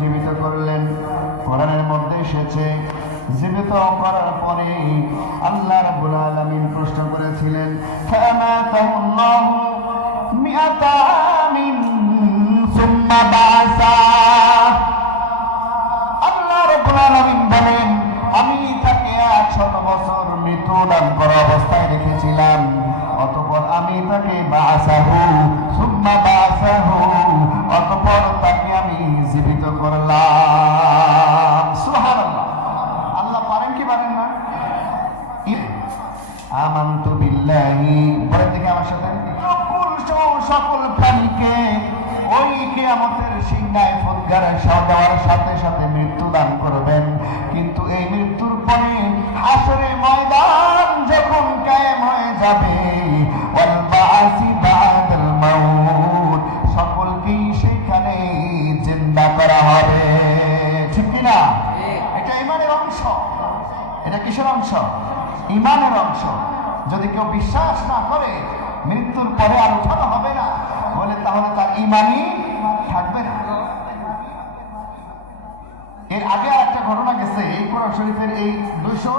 জীবিত করলেন। কোরআনের মধ্যে এসেছে জীবিত করার পরে আল্লাহ রাব্বুল আলামিন প্রশ্ন করেছিলেন ফামাতাহুল্লাহু মিআতা আমিন সুম্মা বাসা। আল্লাহ রাব্বুল আলামিন বলেন আমি তাকে 100 বছর মৃত্যু দান করা অবস্থায় রেখেছিলাম, অতঃপর আমি তাকে বাসাহু সুম্মা বাসাহু, অতঃপর তাকে আমি জীবিত করলাম। সুবহানাল্লাহ। আল্লাহ পারেন কি পারেন না? আমানতু বিল্লাহি, পরে থেকে আমার সাথে সকল প্রাণীকে ওই কিয়ামতের সিংহায় ফুৎকারের দেওয়ার সাথে সাথে মৃত্যু দান করবেন। কিন্তু এই মৃত্যুর পরে হাসরের ময়দান যখন কায়েম হয়ে যাবে, ওয়াল বাসি বাদাল মাউত, সকলকেই সেখানে জিন্দা করা হবে। ঠিক কি না? এটা ঈমানের অংশ। এটা কিসের অংশ? ঈমানের অংশ। যদি কেউ বিশ্বাস না করে মৃত্যুর পরে আর উঠানো হবে না, বলে তাহলে তার ঈমানই থাকবে না। এর আগে আর একটা ঘটনা গেছে এই কোরআন শরীফের এই 200